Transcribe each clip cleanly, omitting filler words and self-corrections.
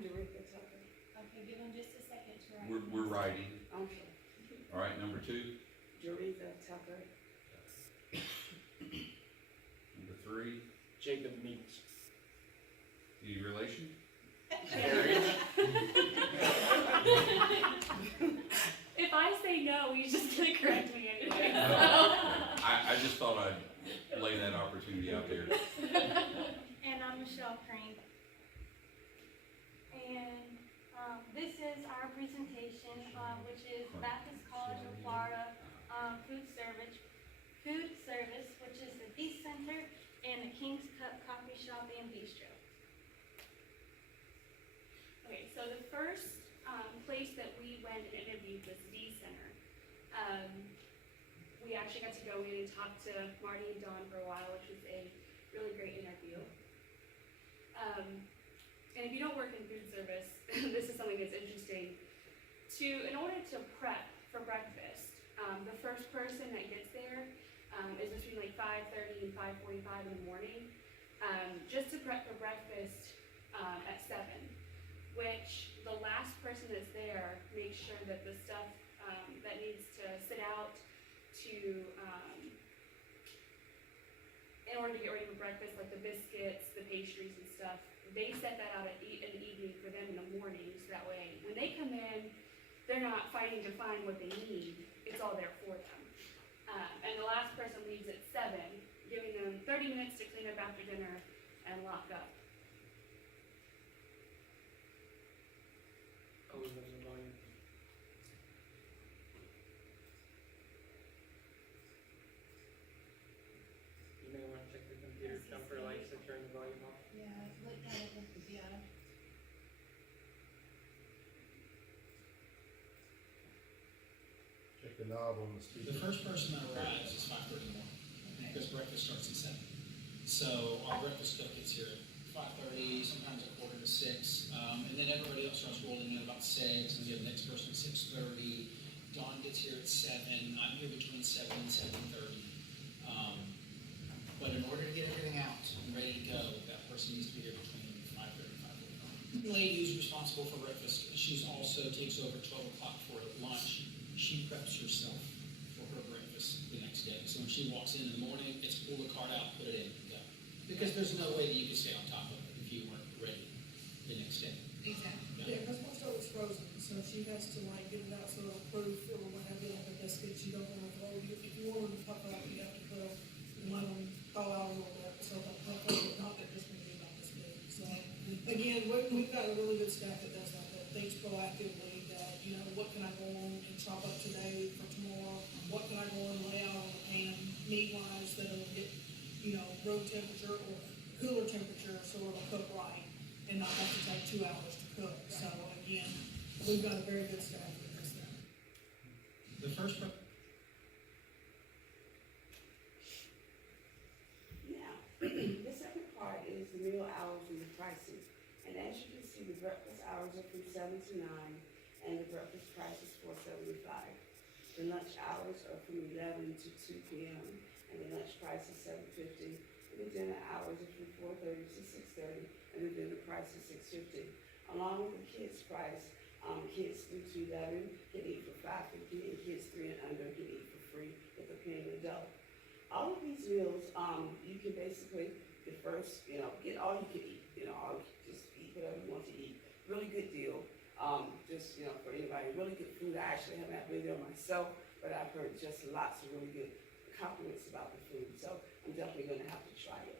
Dorita Tucker. Okay, give him just a second to write. We're writing. I'm sorry. All right, number 2, Dorita Tucker. number 3, Jacob Meeks. any relation? If I say no, he's just gonna correct me anyway. I just thought I'd lay that opportunity out there. And I'm Michelle Crane. And this is our presentation, which is Baptist College of Florida food service, which is the Beast Center and the King's Cup Coffee Shop and Bistro. Okay, so the first place that we went and interviewed was D Center. We actually got to go in and talk to Marty and Dawn for a while, which was a really great interview. And if you don't work in food service, this is something that's interesting. In order to prep for breakfast, the first person that gets there is between like 5:30 and 5:45 in the morning, just to prep for breakfast at 7. Which the last person that's there makes sure that the stuff that needs to sit out in order to get ready for breakfast, like the biscuits, the pastries and stuff, they set that out in the evening for them in the morning, so that way when they come in, they're not fighting to find what they need, it's all there for them. And the last person leaves at 7, giving them 30 minutes to clean up after dinner and lock up. Oh, there's a volume. You may want to check the computer jumper lights and turn the volume off. Yeah, look at it, yeah. Check the knob on the The speaker. first person that arrives is 5:30 in the morning, because breakfast starts at 7. So our breakfast cook gets here at 5:30, sometimes at 5:45, and then everybody else starts rolling in about 6, and we have the next person at 6:30. Dawn gets here at 7. I'm here between 7 and 7:30. But in order to get everything out and ready to go, that person needs to be here between 5:30 and 5:45. The lady who's responsible for breakfast, she's also takes over 12 o'clock for lunch. She preps herself for her breakfast the next day. So when she walks in the morning, it's pull the cart out, put it in, and go. Because there's no way that you could stay on top of it if you weren't ready the next day. Exactly. Yeah, because most of it's frozen, so she has to like get it out so it'll proof or what have you, like a biscuits, you don't want to throw, if you want them to puff up, you have to put them, let them thaw out a little bit, so they'll puff up, but not that this one be about this big. So, again, we've got a really good staff that does that thinks proactively, that, you know, what can I go on and chop up today for tomorrow, what can I go and lay out on the pan, meat-wise, that'll get, you know, room temperature or cooler temperature, so it'll cook right, and not have to take 2 hours to cook. So again, we've got a very good staff that does that. The first Now, the second part is the meal hours and the pricing. And as you can see, the breakfast hours are from 7 to 9, and the breakfast price is $4.75. The lunch hours are from 11 to 2 p.m., and the lunch price is $7.50. And the dinner hours are from 4:30 to 6:30, and the dinner price is $6.50. Along with the kids' price, kids 3 to 11 can eat for $5.50, and kids 3 and under can eat for free with a penny adult. All of these meals, you can basically, the first, get all you can eat, just eat whatever you want to eat. Really good deal, for anybody, really good food. I actually haven't had video myself, but I've heard just lots of really good compliments about the food, so I'm definitely gonna have to try it.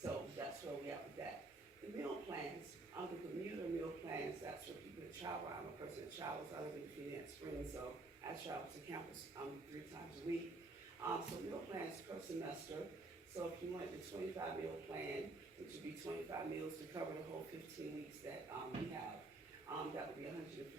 So that's where we are with that. The meal plans, the commuter meal plans, that's for people that travel. I'm a person that travels. I live in Phoenix Springs, so I travel to campus 3 times a week. So meal plans per semester. So if you want the 25 meal plan, which would be 25 meals to cover the whole 15 weeks that we have, that would be $150. If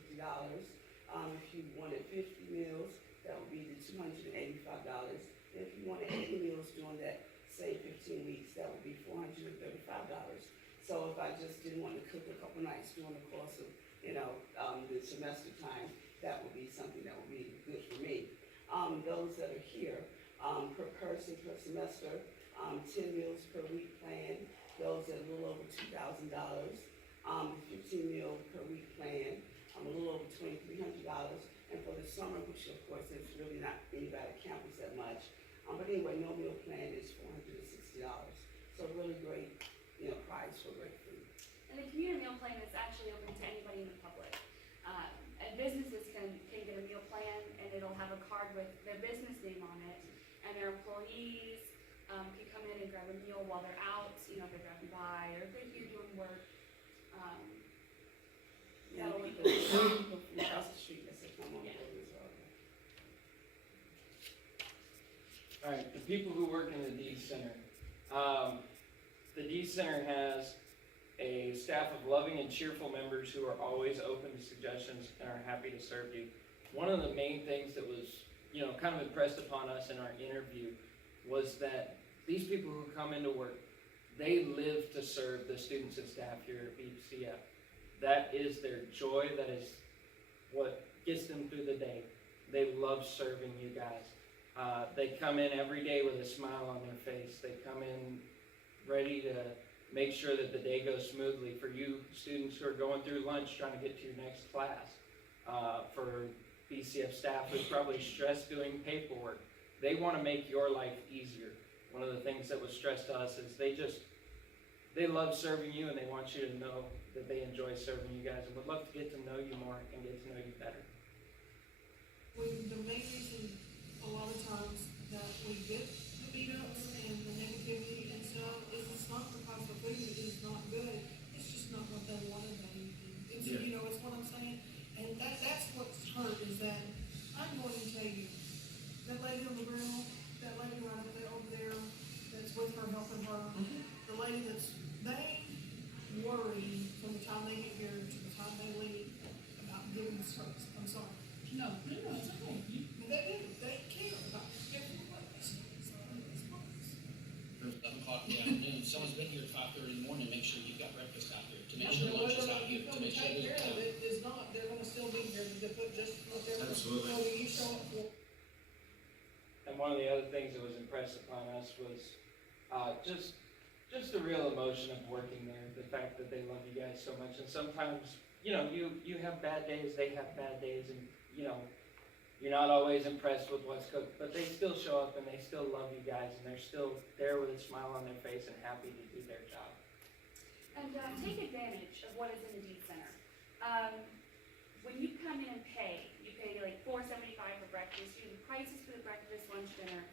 you wanted 50 meals, that would be the $285. And if you wanted 80 meals during that same 15 weeks, that would be $435. So if I just didn't want to cook a couple nights during the course of, the semester time, that would be something that would be good for me. Those that are here, per person per semester, 10 meals per week plan, those at a little over $2,000. The 15 meal per week plan, a little over $2,300. And for the summer, which of course is really not anybody at campus that much, but anyway, no meal plan is $460. So really great, price for great food. And the community meal plan is actually open to anybody in the public. And businesses can get a meal plan, and it'll have a card with their business name on it, and their employees can come in and grab a meal while they're out, if they're driving by, or if they're here doing work. Yeah, So- people from across the street that say come on Yeah. board as well. All right, the people who work in the D Center. The D Center has a staff of loving and cheerful members who are always open to suggestions and are happy to serve you. One of the main things that was, kind of impressed upon us in our interview was that these people who come into work, they live to serve the students and staff here at BCF. That is their joy. That is what gets them through the day. They love serving you guys. They come in every day with a smile on their face. They come in ready to make sure that the day goes smoothly for you students who are going through lunch trying to get to your next class. For BCF staff who's probably stressed doing paperwork, they want to make your life easier. One of the things that was stressed to us is they love serving you, and they want you to know that they enjoy serving you guys and would love to get to know you more and get to know you better. The main reason a lot of times that we get the beat ups and the negativity and stuff is it's not because the food is not good, it's just not what they wanted to eat. It's, it's what I'm saying, and that's what's hurt is that, I'm going to tell you, that lady on the grill, that lady right up there over there, that's with her, helping her, the lady they worry from the time they get here to the time they leave about giving us service. I'm sorry. No, it's okay. They care about every place. From 7 o'clock in the afternoon, someone's been here at 5:30 in the morning, make sure you've got breakfast out here, to make sure lunch is out here, to make sure Take care of there's. it is not, they're gonna still be here to put just whatever. Absolutely. Whether you show up for. And one of the other things that was impressed upon us was just the real emotion of working there, the fact that they love you guys so much. And sometimes, you have bad days, they have bad days, and, you're not always impressed with what's cooked, but they still show up and they still love you guys, and they're still there with a smile on their face and happy to do their job. And take advantage of what is in the Deed Center. When you come in and pay, you pay like $4.75 for breakfast. The prices for the breakfast, lunch, dinner,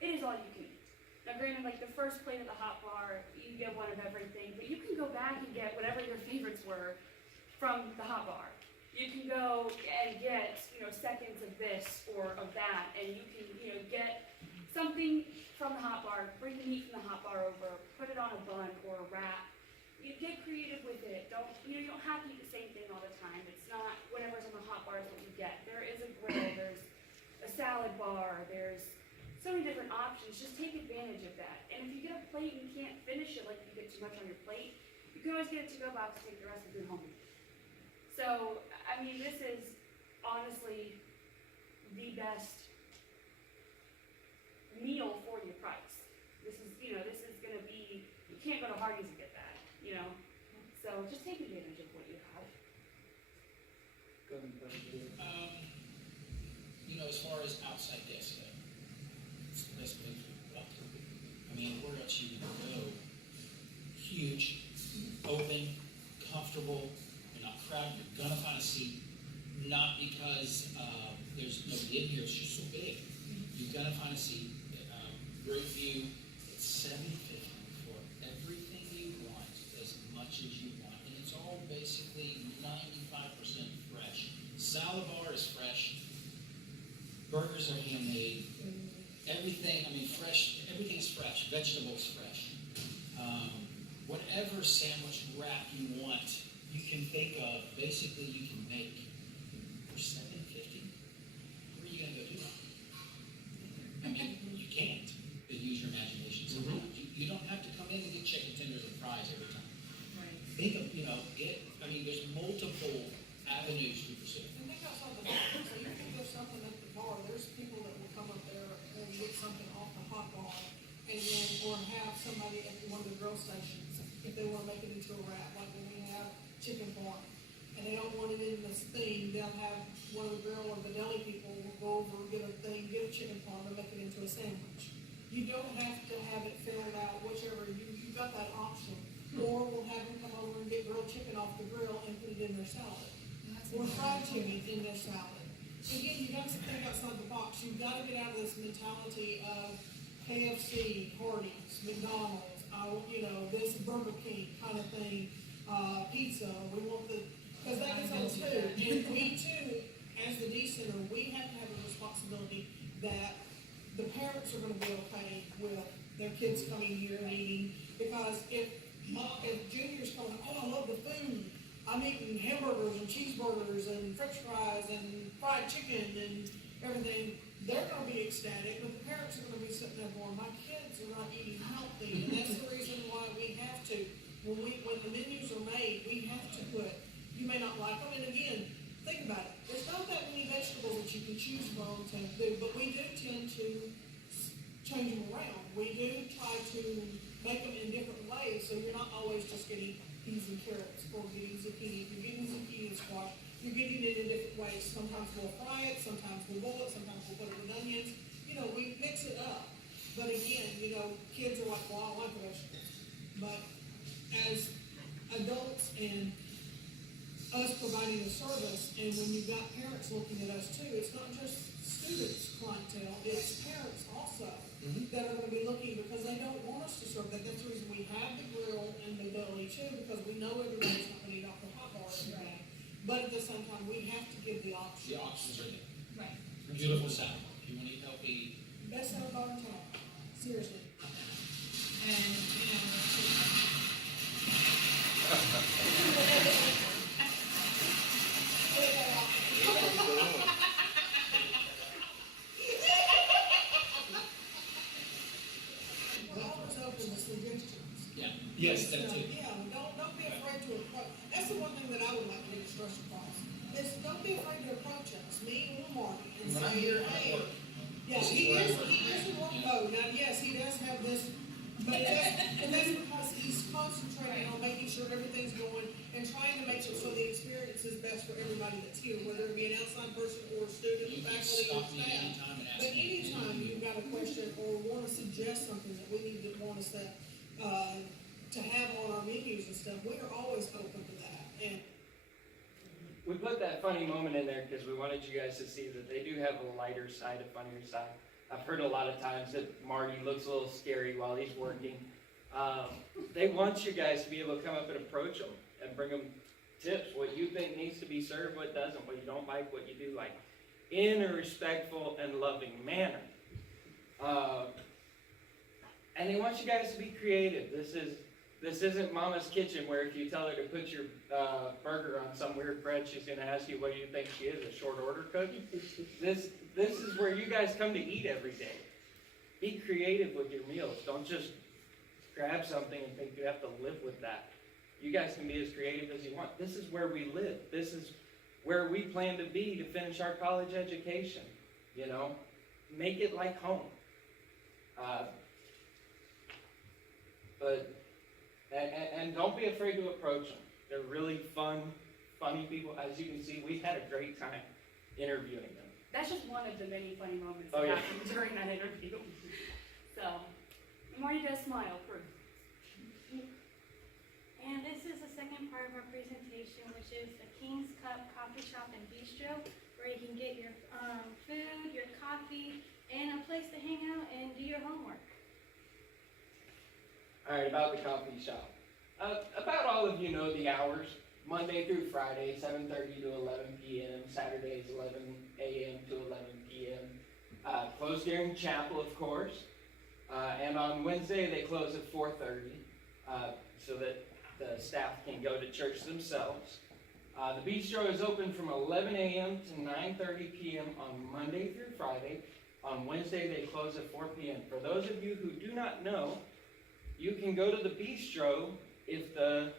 it is all you can eat. Now granted, like the first plate at the hot bar, you get one of everything, but you can go back and get whatever your favorites were from the hot bar. You can go and get, seconds of this or of that, and you can, get something from the hot bar, bring the meat from the hot bar over, put it on a bun or a wrap. You get creative with it. You don't have to eat the same thing all the time. It's not whatever's on the hot bar is what you get. There is a grill, there's a salad bar, there's so many different options. Just take advantage of that. And if you get a plate and you can't finish it, like you get too much on your plate, you can always get a to-go box and take the rest of it home. So, this is honestly the best meal for your price. This is gonna be, you can't go to Hardee's and get that, So just take advantage of what you have. Go ahead and put it in. As far as outside desk go, it's the best place to walk through. We're at you to go. Huge, open, comfortable, you're not crowded, you're gonna find a seat. Not because there's nobody in here, it's just so big. You're gonna find a seat. Great view. It's $7.50 for everything you want, as much as you want, and it's all basically 95% fresh. Salad bar is fresh. Burgers are handmade. Everything, fresh. Everything is fresh. Vegetables fresh. Whatever sandwich wrap you want, you can think of. Basically, you can make. For $7.50, where are you gonna go do that? You can't. Use your imagination sometimes. You don't have to come in and get chicken tenders and fries every time. Right. Think of, there's multiple avenues to pursue. And think outside the box, so you can get something at the bar, there's people that will come up there and get something off the hot bar, and then, or have somebody at one of the grill stations, if they wanna make it into a wrap, like when we have chicken parm, Christmas theme, they'll have one of the grill or the deli people will go over, get a thing, get a chicken parm and make it into a sandwich. You don't have to have it filled out, whichever, you got that option. Or we'll have them come over and get grilled chicken off the grill and put it in their salad. Or fried chicken in their salad. Again, you gotta think outside the box. You've gotta get out of this mentality of KFC, Hardee's, McDonald's, this Burger King kind of thing, pizza. We want because that gets old too. And we too, as the D Center, we have to have a responsibility that the parents are gonna be okay with their kids coming here and eating. Because if Junior's coming, oh, I love the food. I'm eating hamburgers and cheeseburgers and french fries and fried chicken and everything. They're gonna be ecstatic, but the parents are gonna be sitting there going, my kids are not eating healthy. And that's the reason why we have to, when the menus are made, we have to put, you may not like them, and again, think about it. There's not that many vegetables that you can choose from to do, but we do tend to change them around. We do try to make them in different ways, so you're not always just getting peas and carrots, or getting zucchini. You're getting zucchini and squash. You're getting it in different ways. Sometimes we'll fry it, sometimes we'll boil it, sometimes we'll put it with onions. We mix it up. But again, kids are like, well, I like vegetables. But as adults and us providing a service, and when you've got parents looking at us too, it's not just students clientele, it's parents also that are gonna be looking because they don't want us to serve that. That's the reason we have the grill and the deli too, because we know everybody's not gonna eat off the hot bar every day. But at the same time, we have to give the option. The options are there. Right. Beautiful salad. If you want to eat healthy, Best salad bar in town, seriously. And, We're always open to suggestions. yeah. Yes, that too. Yeah, don't be afraid to approach. That's the one thing that I would like to get stress across. Is don't be afraid to approach us, me or Marty, and When I'm say, here, I hey. work. Yeah, This is he where I is work. in work mode. Now, yes, he does have this, but and that's because he's concentrating on making sure everything's going and trying to make sure so the experience is best for everybody that's here, whether it be an outside person or a student, You can faculty, or stop me staff. anytime and ask But me. anytime you've got a question or want to suggest something that we need to want us to have on our menus and stuff, we are always open to that. And We put that funny moment in there because we wanted you guys to see that they do have a lighter side, a funnier side. I've heard a lot of times that Marty looks a little scary while he's working. They want you guys to be able to come up and approach them and bring them tips, what you think needs to be served, what doesn't, what you don't like, what you do like, in a respectful and loving manner. And they want you guys to be creative. This isn't Mama's Kitchen where if you tell her to put your burger on some weird bread, she's going to ask you what do you think she is, a short order cook? This is where you guys come to eat every day. Be creative with your meals. Don't just grab something and think you have to live with that. You guys can be as creative as you want. This is where we live. This is where we plan to be to finish our college education. Make it like home. And don't be afraid to approach them. They're really fun, funny people. As you can see, we had a great time interviewing them. That's just one of the many funny moments Oh, that yeah. happened during that interview. So, Marty does smile, proof. And this is the second part of our presentation, which is the King's Cup Coffee Shop and Bistro, where you can get your food, your coffee, and a place to hang out and do your homework. All right, about the coffee shop. About all of you know the hours. Monday through Friday, 7:30 to 11 p.m. Saturdays, 11 a.m. to 11 p.m. Closed during chapel, of course. And on Wednesday, they close at 4:30 so that the staff can go to church themselves. The bistro is open from 11 a.m. to 9:30 p.m. on Monday through Friday. On Wednesday, they close at 4 p.m. For those of you who do not know, you can go to the bistro if the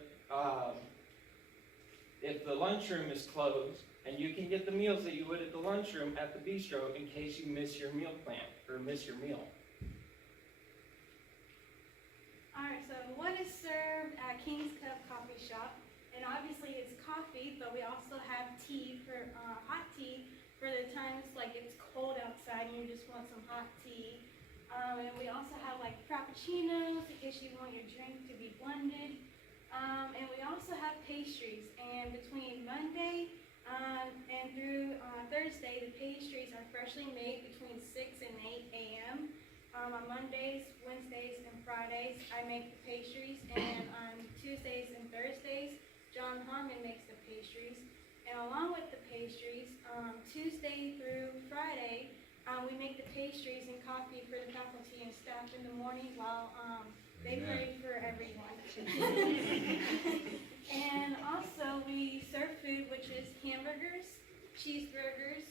lunchroom is closed, and you can get the meals that you would at the lunchroom at the bistro in case you miss your meal plan or miss your meal. Alright, so what is served at King's Cup Coffee Shop? And obviously it's coffee coffee, but we also have tea for, hot tea for the times like it's cold outside and you just want some hot tea. And we also have like frappuccinos in case you want your drink to be blended. And we also have pastries, and between Monday and through Thursday, the pastries are freshly made between 6 and 8 a.m. On Mondays, Wednesdays, and Fridays, I make the pastries, and on Tuesdays and Thursdays, John Harmon makes the pastries. And along with the pastries, Tuesday through Friday, we make the pastries and coffee for the faculty and staff in the morning while they Amen. pray for everyone. And also, we serve food, which is hamburgers, cheeseburgers,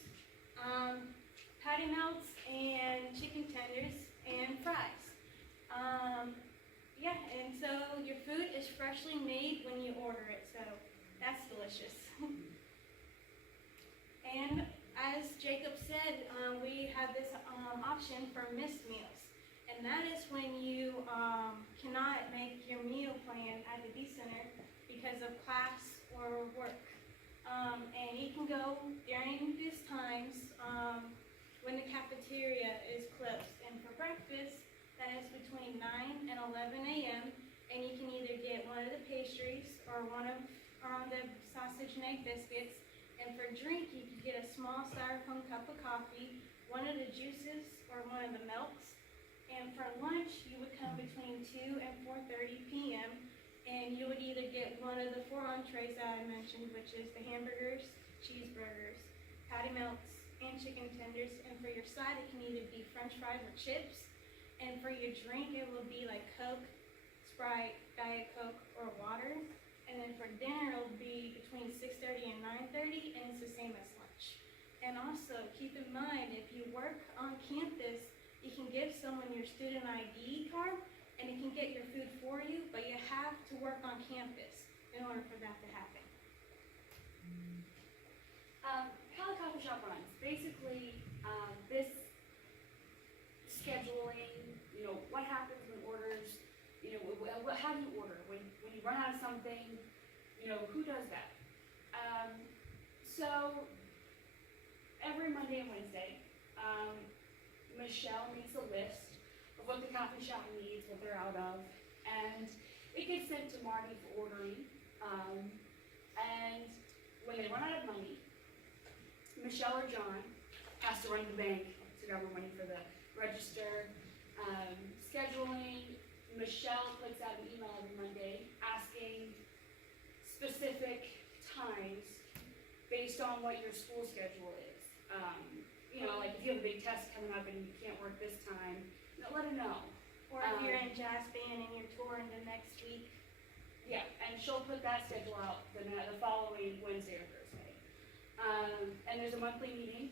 patty melts, and chicken tenders, and fries. Yeah, and so your food is freshly made when you order it, so that's delicious. And as Jacob said, we have this option for missed meals. And that is when you cannot make your meal plan at the D Center because of class or work. And you can go during these times when the cafeteria is closed. And for breakfast, that is between 9 and 11 a.m. And you can either get one of the pastries or one of the sausage and egg biscuits. And for drink, you can get a small styrofoam cup of coffee, one of the juices, or one of the milks. And for lunch, you would come between 2 and 4:30 p.m. And you would either get one of the 4 entrees that I mentioned, which is the hamburgers, cheeseburgers, patty melts, and chicken tenders. And for your side, it can either be french fries or chips. And for your drink, it will be like Coke, Sprite, Diet Coke, or water. And then for dinner, it'll be between 6:30 and 9:30, and it's the same as lunch. And also, keep in mind, if you work on campus, you can give someone your student ID card, and it can get your food for you, but you have to work on campus in order for that to happen. How the coffee shop runs, basically, this scheduling, what happens when orders, how do you order? When you run out of something, who does that? So, every Monday and Wednesday, Michelle makes a list of what the coffee shop needs, what they're out of, and it gets sent to Marty for ordering. And when they run out of money, Michelle or John has to run to the bank to grab more money for the register. Scheduling, Michelle puts out an email every Monday asking specific times based on what your school schedule is. Like if you have a big test coming up and you can't work this time, let her know. Or if you're in jazz band and you're touring the next week. Yeah, and she'll put that schedule out the following Wednesday or Thursday. And there's a monthly meeting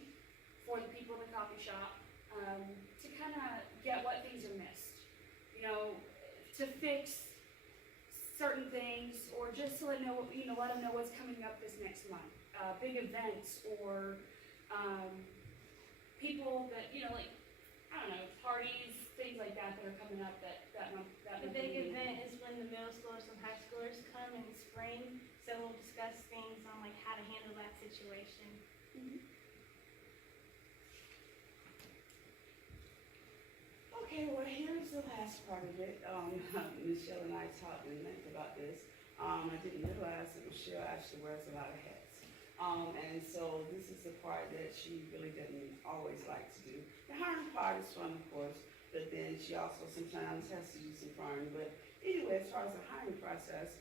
for the people in the coffee shop to kind of get what things are missed. To fix certain things, or just to let them know what's coming up this next month. Big events or people that parties, things like that are coming up that month. The big event is when the middle schoolers and high schoolers come in the spring, so we'll discuss things on like how to handle that situation. Okay, well, here's the last part of it. Michelle and I talked in length about this. I didn't realize that Michelle actually wears a lot of hats. And so this is the part that she really doesn't always like to do. The hiring part is fun, of course, but then she also sometimes has to do some firing. But anyway, as far as the hiring process,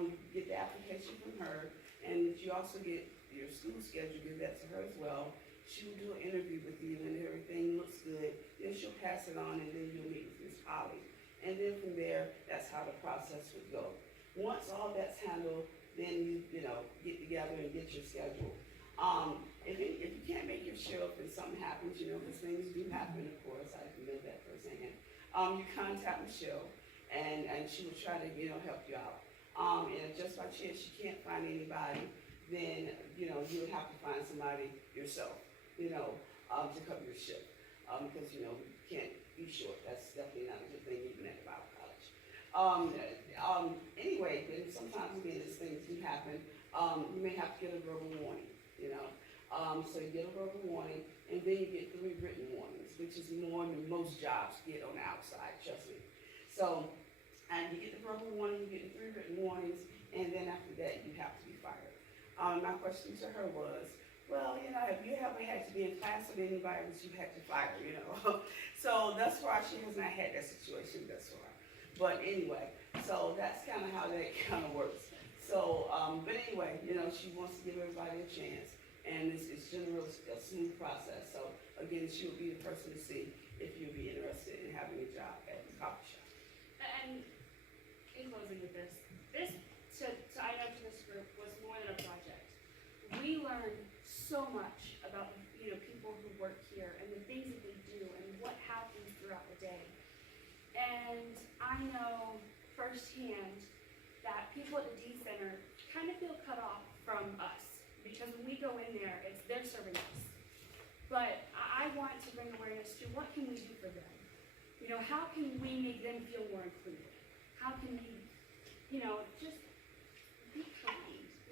you get the application from her, and you also get your school schedule, give that to her as well. She will do an interview with you, and if everything looks good, then she'll pass it on, and then you'll meet with Ms. Holly. And then from there, that's how the process would go. Once all that's handled, then you get together and get your schedule. If you can't make your shift and something happens, because things do happen, of course, I can know that firsthand. You contact Michelle, and she will try to help you out. And if just by chance she can't find anybody, then you would have to find somebody yourself, to cover your shift, because you can't be short. That's definitely not a good thing, even at Bible college. Anyway, then sometimes again, these things do happen. you may have to get a verbal warning, you know. So you get a verbal warning, and then you get 3 written warnings, which is more than most jobs get on the outside, trust me. So, and you get the verbal warning, you get the 3 written warnings, and then after that, you have to be fired. My question to her was, well, you know, have you ever had to be in class with anybody that you had to fire, you know? So thus far, she has not had that situation thus far. But anyway, so that's kind of how that kind of works. So, but anyway, you know, she wants to give everybody a chance, and it's generally a smooth process. So again, she'll be the person to see if you'll be interested in having a job at the coffee shop. And in closing with this, I know to this group was more than a project. We learned so much about, you know, people who work here and the things that they do and what happens throughout the day. And I know firsthand that people at the D Center kind of feel cut off from us because when we go in there, they're serving us. But I want to bring awareness to what can we do for them? You know, how can we make them feel more included? How can we, you know, just be kind?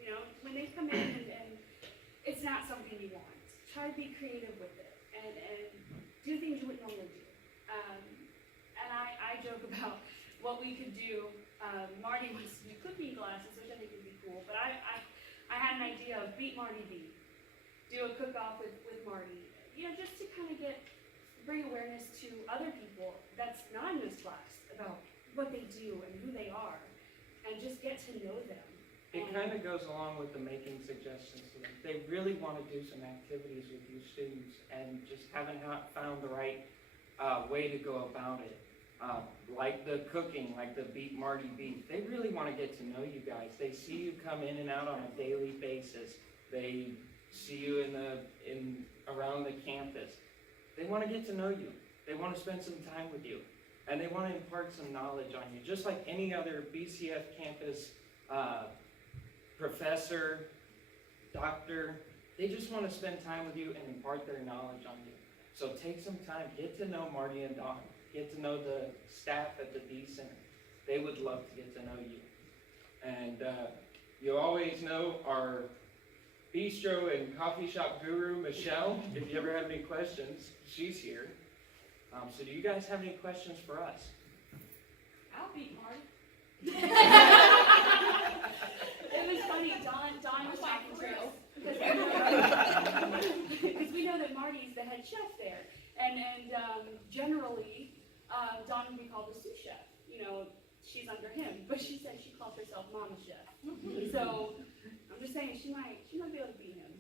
You know, when they come in and it's not something you want, try to be creative with it and do things you wouldn't normally do. And I joke about what we could do. Marty wants to do cooking classes, which I think would be cool, but I had an idea of Beat Marty Beat. Do a cook-off with Marty. You know, just to kind of bring awareness to other people that's not in this class about what they do and who they are, and just get to know them. It kind of goes along with the making suggestions to them. They really want to do some activities with you students and just haven't found the right way to go about it. Like the cooking, like the Beat Marty Beat. They really want to get to know you guys. They see you come in and out on a daily basis. They see you around the campus. They want to get to know you. They want to spend some time with you. And they want to impart some knowledge on you, just like any other BCF campus professor, doctor. They just want to spend time with you and impart their knowledge on you. So take some time, get to know Marty and Dawn, get to know the staff at the D Center. They would love to get to know you. And you always know our bistro and coffee shop guru, Michelle. If you ever have any questions, she's here. So do you guys have any questions for us? I'll beat Marty. It was funny, Dawn was talking to us, because we know that Marty's the head chef there, and generally, Dawn would be called the sous chef, you know, she's under him, but she said she calls herself Mama Chef, so, I'm just saying, she might be able to beat him.